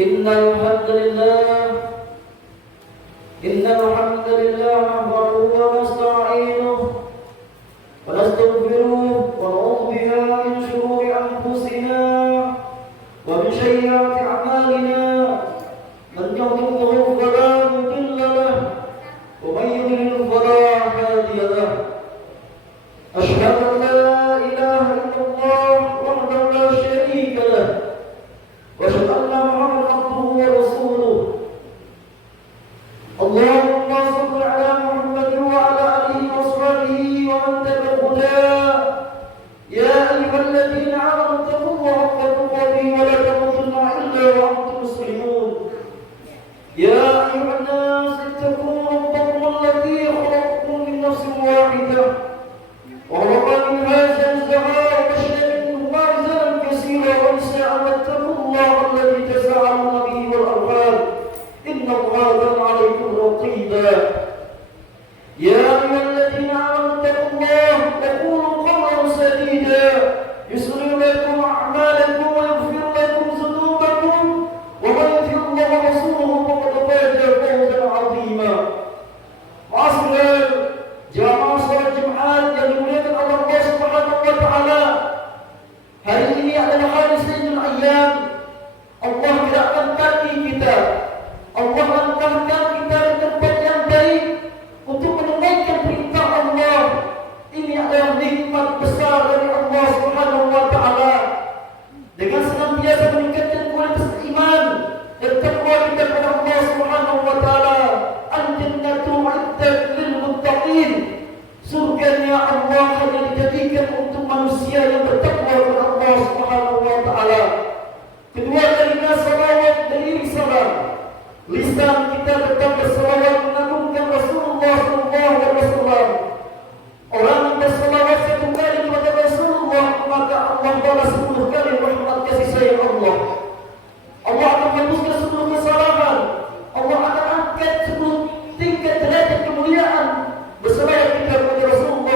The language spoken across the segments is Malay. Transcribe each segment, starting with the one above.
إن الحمد لله نحمده ونستعينه ونستغفره ونعوذ بها من شرور أنفسنا ومن سيئات أعمالنا من يهده الله فلا مضل له ومن يضلل فلا هادي له أشهد أن لا إله إلا الله وحده لا شريك له وأشهد أن محمدا عبده ورسوله اللهم صل على محمد وعلى آله وصحبه ومن تبع هداه يا أيها الذين آمنوا اتقوا الله حق تقاته ولا تموتن إلا وأنتم مسلمون يا أيها الناس اتقوا ربكم الذي خلقكم من نفس واحدة وخلق منها زوجها وبشر منهما رجالا كثيرا ونساء واتقوا الله الذي تساءلون به والأرحام إن الله كان عليكم رقيبا يا أيها الذين آمنوا اتقوا الله وقولوا قولا سديدا يصلح لكم أعمالكم ويغفر لكم ذنوبكم ومن يطع الله ورسوله فقد فاز فوزا عظيما. Ma'asyiral jamaah salat Jumat yang dimuliakan oleh Allah Subhanahu wa taala. Hari ini adalah hari Sayyidul Ayyam. Allah gerakkan kaki kita. Allah langkahkan kita ke tempat yang baik untuk menunaikan perintah Allah. Ini adalah nikmat besar dari Allah Subhanahu wa taala. Dengan senantiasa meningkatkan kualitas iman dan takwa kita kepada Allah Subhanahu wa taala. Al-jannatu mu'iddat lil muttaqin. Surganya Allah hanya dijadikan untuk manusia yang bertakwa kepada Allah Subhanahu wa taala. Kedua kalimat salawat dan iri salam. Lisan kita tetap bersalawat mengagungkan Rasulullah SAW. Orang yang bersalawat satu kali kepada Rasulullah, maka Allah balas 10 kali rahmat kasih sayang Allah. Allah akan menghapuskan 10 kesalahan. Allah akan angkat 10 tingkat derajat kemuliaan bersalawat kita kepada Rasulullah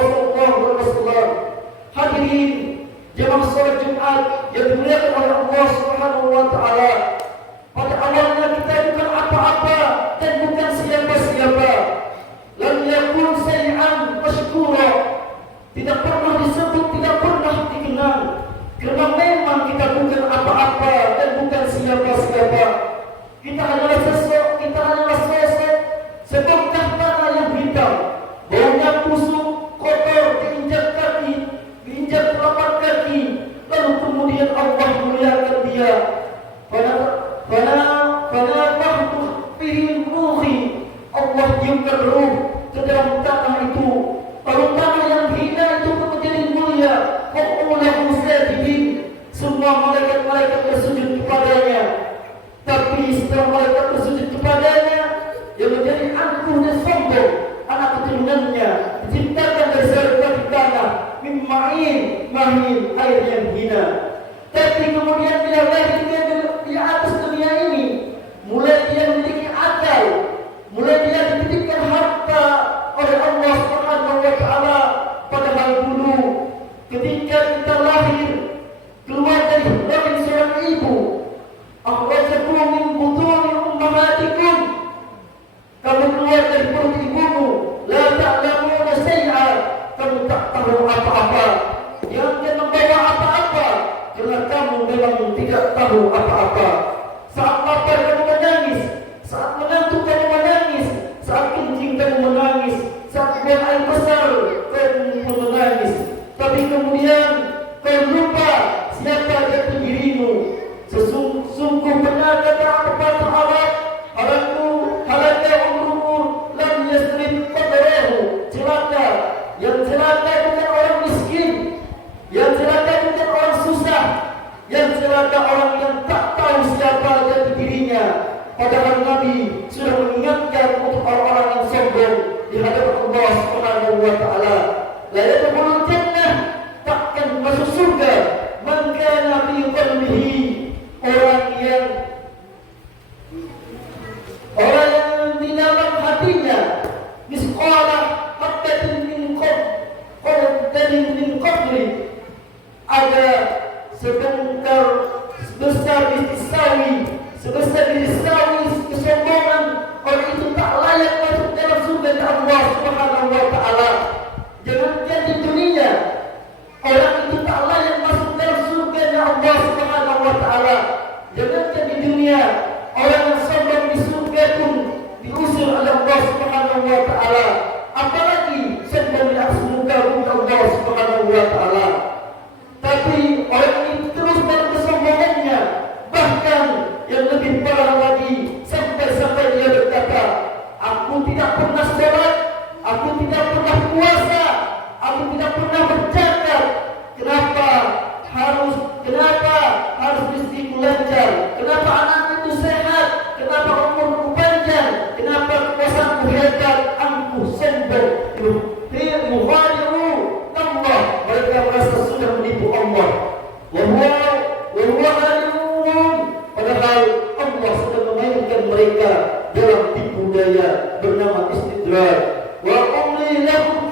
SAW. Hadirin jemaah salat Jumat yang dimuliakan oleh Allah Subhanahu wa taala. Pada awalnya kita bukan apa-apa dan bukan siapa-siapa. Lam yakun say'an mashkura. Tidak pernah disebut, tidak pernah dikenal. Karena memang kita bukan apa-apa dan bukan siapa-siapa. Kita hanyalah sosok sebongkah tanah yang hitam. Baunya busuk, kotor, diinjak kaki, diinjak telapak kaki. Lalu kemudian Allah muliakan dia. Fala tahtu fihi ruhi. Allah tiupkan ruh ke dalam tanah itu. Lalu tanah yang hina itu menjadi mulia. Fa'ulahu sajidin. Semua malaikat-malaikat bersujud kepadanya. Tapi setelah malaikat bersujud kepadanya, yang menjadi angkuh dan sombong, anak keturunannya diciptakan dari saripati tanah, min ma'in mahin, air yang hina. Tapi kemudian bila lahir di atas dunia ini, mulai dia memiliki akal, mulai dia dititipkan harta oleh Allah Subhanahu wa taala. Padahal dulu ketika kita lahir, keluar dari rahim seorang ibu, akhrajakum min butuni ummahatikum, kamu keluar dari perut ibumu, la ta'lamuna syai'a, kamu tak tahu apa-apa. Jangan membawa apa-apa, karena kamu memang tidak tahu apa-apa. Saat lapar kamu menangis, saat mengantuk kamu menangis, saat kencing kamu menangis, saat buang air besar kamu pun menangis. Tapi kemudian kau lupa siapa jati dirimu. Sungguh benar kata pepatah Arab, halaka umruhu lam yasrif qadrahu. Celaka, yang celaka bukan orang miskin, yang celaka bukan orang susah, yang celaka orang yang tak tahu siapa jati dirinya. Padahal Nabi sudah mengingatkan untuk orang-orang yang sombong di hadapan Allah Subhanahu wa taala. La yadkhulul jannah, takkan masuk surga man kana fi qalbihi, orang yang di dalam hatinya misqala habatin min qabli, ada sebongkar sebesar istisawi, sebesar Jangankan di dunia, orang yang sombong di surga pun diusir oleh Allah Subhanahu wa taala. Apalagi sombong di atas muka Allah Subhanahu wa taala. Tapi orang ini terus dalam kesombongannya. Bahkan yang lebih parah lagi, sampai dia berkata, aku tidak pernah sholat, aku tidak pernah puasa, aku tidak pernah berzakat. Kenapa harus rezekiku lancar? Kenapa anakku itu sehat? Kenapa umurku panjang? Kenapa kekuasaanku hebat? Aku sombong. Muhadiru Allah. Mereka merasa sudah menipu Allah. Padahal Allah sudah memainkan mereka dalam tipu daya bernama istidraj. Wa umli lahum,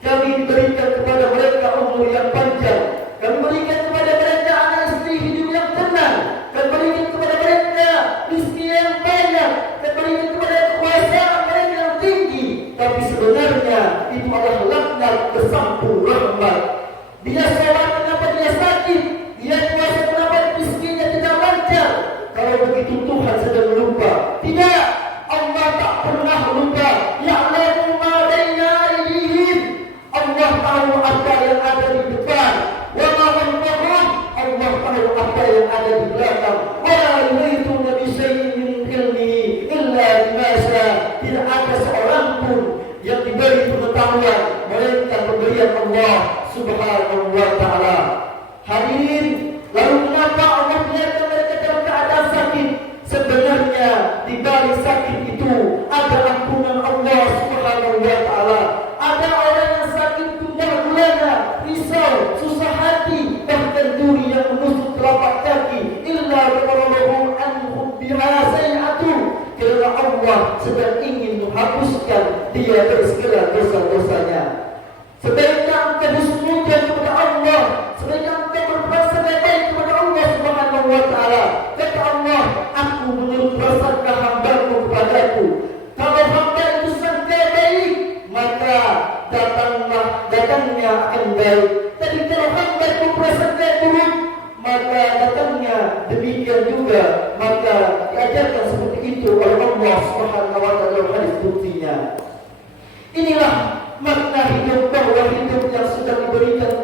kami berikan kepada mereka umur yang panjang. Kami berikan kepada mereka anak istri hidup yang tenang. Kami berikan kepada mereka rezeki yang banyak. Kami berikan kepada kekuasaan mereka yang tinggi. Tapi sebenarnya itu adalah laknat bersampul rahmat. Dia sholat kenapa dia sakit? Dia puasa kenapa rezekinya tidak lancar? Kalau begitu Tuhan sedang lupa. Tidak, Allah tak pernah lupa. Ya'lamu ma baina aydihim. Allah tahu apa yang ada di depan. Wa ma khalfahum. Allah tahu apa yang ada di belakang. Wa la yuhituna bi syai'in min ilmihi illa bima syaa. Tidak ada seorang pun yang diberi pengetahuan melainkan pemberian Allah Subhanahu wa taala. Hadirin, lalu kenapa Allah biarkan mereka dalam keadaan sakit? Sebenarnya di balik sakit itu ada ampunan Allah Subhanahu wa taala. Ada orang yang sakit gundah gulana, risau, susah hati, bahkan duri yang menusuk telapak kaki. Illa qaramahu an biha sayi'atu. Karena Allah sedang ingin menghapuskan dia dari segala dosa-dosanya. Sebaiknya engkau bersujud kepada Allah, sebaiknya engkau berprasangka baik kepada Allah Subhanahu wa taala. Kata Allah, aku menurut prasangka hamba-Ku kepadaku. Kalau hamba itu sangka baik, maka datangnya akan baik. Tapi kalau hamba itu prasangka buruk, maka datangnya demikian juga. Maka diajarkan seperti itu oleh Allah Subhanahu wa taala dalam hadis qudsinya. Inilah makna hidup, bahwa hidup yang sudah diberikan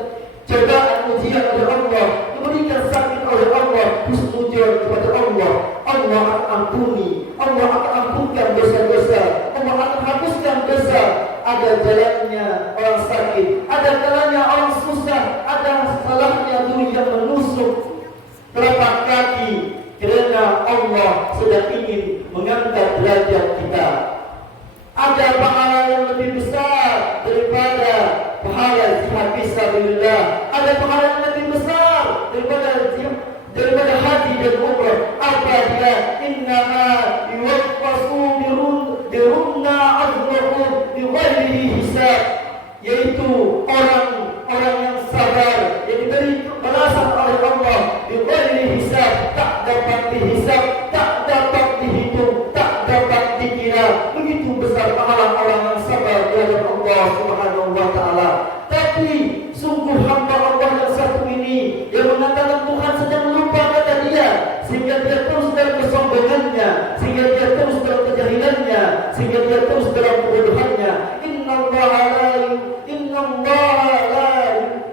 cobaan ujian oleh Allah, diberikan sakit oleh Allah, husnuzon kepada Allah. Allah akan ampuni, Allah akan ampunkan dosa-dosa, Allah akan hapuskan dosa. Ada jalannya orang sakit, ada jalannya orang susah, ada salahnya duri yang menusuk telapak kaki. Kerana Allah sedang ingin mengangkat derajat kita. Ada pahala yang lebih besar daripada pahala jihad fisabilillah. Ada pahala yang lebih besar daripada haji dan umrah. Apa dia? Innama yuwaffasu birunna azruhum bighairi hisab. Yaitu orang-orang yang sabar, yang diberi balasan oleh Allah bighairi hisab, tak dapat dihisab, tak dapat dihitung, tak dapat dikira. Begitu besar pahala orang yang sabar di hadapan Allah Subhanahu wa taala. Tapi sungguh hamba Allah yang satu ini yang mengatakan Tuhan sedang lupa kata dia, sehingga dia terus dalam kesombongannya, sehingga dia terus dalam kejahilannya, sehingga dia terus dalam kebodohannya. Inna Allah la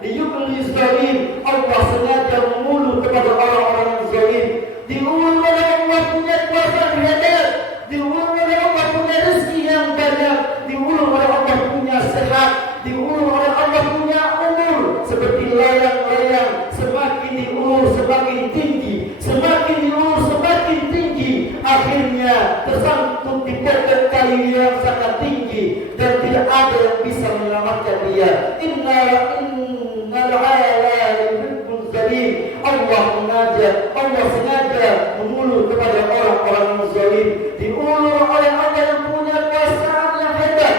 liyubli zalim. Allah sengaja mengulur kepada orang-orang yang zalim. Diulur oleh Allah punya kuasa hebat, diulur oleh Allah punya rezeki yang banyak, diulur oleh Allah punya sehat, diulur oleh Allah punya umur seperti layang-layang. Semakin diulur semakin tinggi, semakin diulur semakin tinggi. Akhirnya tersangkut di pokok kayu yang sangat tinggi dan tidak ada yang bisa menyelamatkan dia. Innal ala yuhibbul zalim. Allah sengaja mengulur kepada orang-orang yang zalim. Diulur oleh Allah yang punya kekuasaan yang hebat,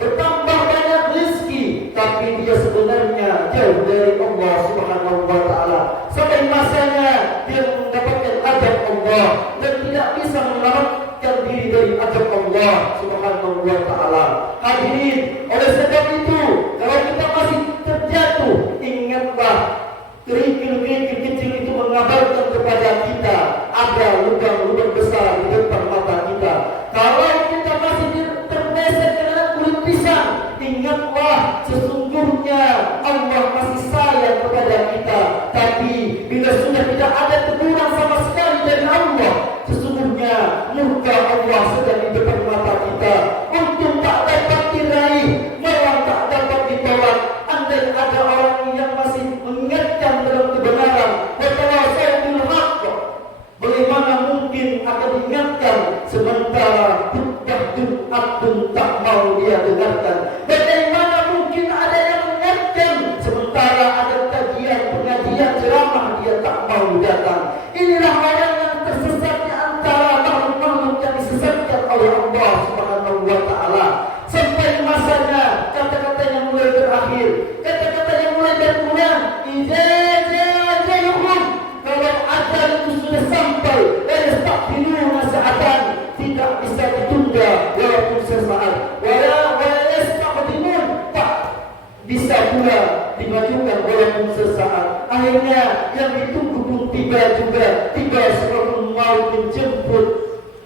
bertambah banyak rezeki, tapi dia sebenarnya jauh dari Allah Subhanahu wa taala. Sampai masanya dia mendapatkan azab Allah dan tidak bisa menyelamatkan diri dari azab Allah Subhanahu wa taala. Hadirin, oleh sebab itu, kalau kita masih terjatuh, ingatlah kerikil-kerikil kecil itu mengabarkan kepada kita sementara khutbah Jumat pun tak mau dia dengarkan. Bagaimana mungkin ada yang mengingatkan sementara ada kajian, pengajian, ceramah dia tak mau datang. Inilah orang yang tersesat di antara makhluk-makhluk yang disesatkan oleh Allah Subhanahu wa taala. Sampai masanya kata-katanya mulai berakhir, kata-katanya mulai berguna. Kalau ajal itu sudah sampai, yastaghfiruna sa'atan, tidak bisa ditunda walaupun sesaat. Yastaqdimun, tak bisa pula dimajukan walaupun sesaat. Akhirnya yang ditunggu pun tiba juga, tiba Sidratul Maut menjemput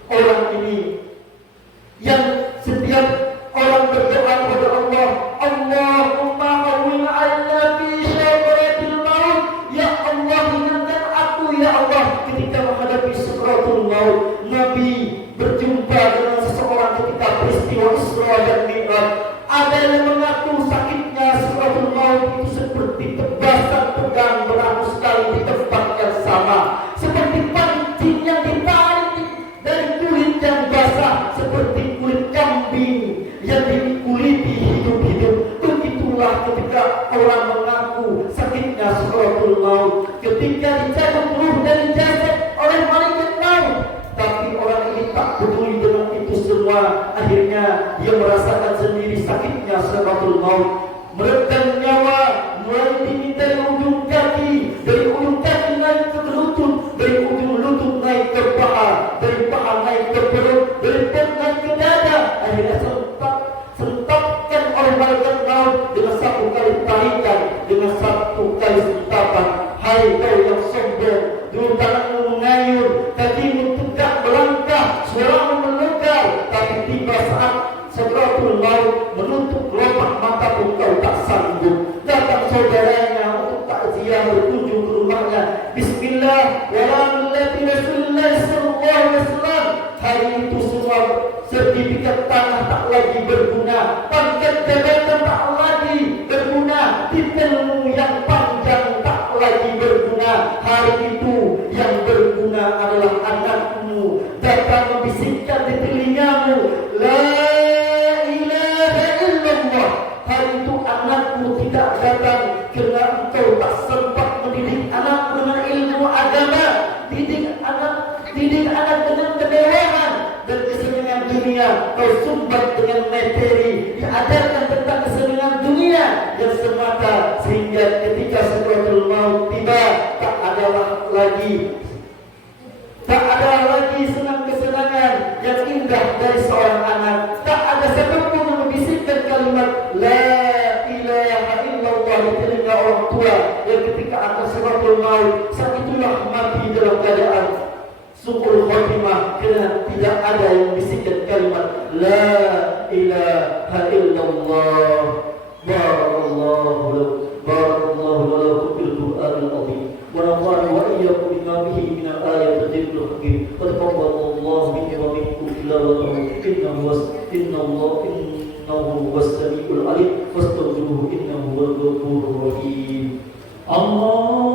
orang ini. Yang setiap orang berdoa kepada Allah, Allahumma qawwim 'alaina fi syakaratil maut. Ya Allah, ingatkan aku ya Allah ketika menghadapi Sidratul Maut. Nabi berjumpa dengan seseorang ketika peristiwa Isra dan Mi'raj. Ada yang mengaku sakitnya Sidratul Maut itu seperti tebasan pedang beratus kali di tempat yang sama, seperti pancing yang ditarik dari kulit yang basah, seperti kulit kambing yang dikuliti hidup-hidup. Begitulah ketika orang mengaku sakitnya Sidratul Maut, ketika dicabut ruh dari jasad oleh malaikat maut. Tapi orang ini tak peduli dengan itu semua. Akhirnya dia merasakan sendiri sakitnya Sidratul Maut. Meredam nyawa mulai diminta dari ujung kaki, dari ujung kaki naik ke lutut, dari ujung lutut naik ke paha, dari paha naik ke perut, dari perut naik ke dada. Akhirnya sentapkan oleh malaikat maut dengan satu kali tarikan, dengan satu kali sentapan. Hai kau yang sombong, dulu tanganmu mengayun, kakimu tegak melangkah, suaramu menunggal, tapi tiba saat Sidratul Maut menutup kelopak mata pun kau tak sanggup. Datang saudaranya untuk takziah, berkunjung ke rumahnya. Bismillah, walhamdulillahi Rasulullah sallallahu alaihi wasallam. Hari itu semua sertifikat tanah tak lagi berguna, pangkat jabatan tak lagi berguna, titelmu yang panjang tak lagi berguna. Hari itu yang berguna adalah anakmu datang membisikkan di telingamu, la ilaha illallah. Hari itu anakmu tidak datang kerana engkau tak sempat mendidik anak dengan ilmu agama. Didik anak dengan kemewahan dan kesenangan dunia. Kau sumbat dengan materi, diajarkan tentang kesenangan dunia yang semata, sehingga ketika Sidratul Maut tiba tak ada lagi senang kesenangan yang indah dari seorang anak. Tak ada satupun yang membisikkan kalimat la ilaha illallah di telinga orang tua yang ketika akan Sidratul Maut, saat itulah mati dalam keadaan su'ul khatimah, kerana tidak ada yang membisikkan kalimat la ilaha illallah. Barakallahu lakum bil Qur'anil azim wa nafa'ani wa iyyakum bima fihi min al-ayati wa hakim. Qad taqabbalallahu minni wa minkum tilawatahu innahu was-sami'ul alim wastaghfiruhu innahu huwal ghafurur rahim. Allah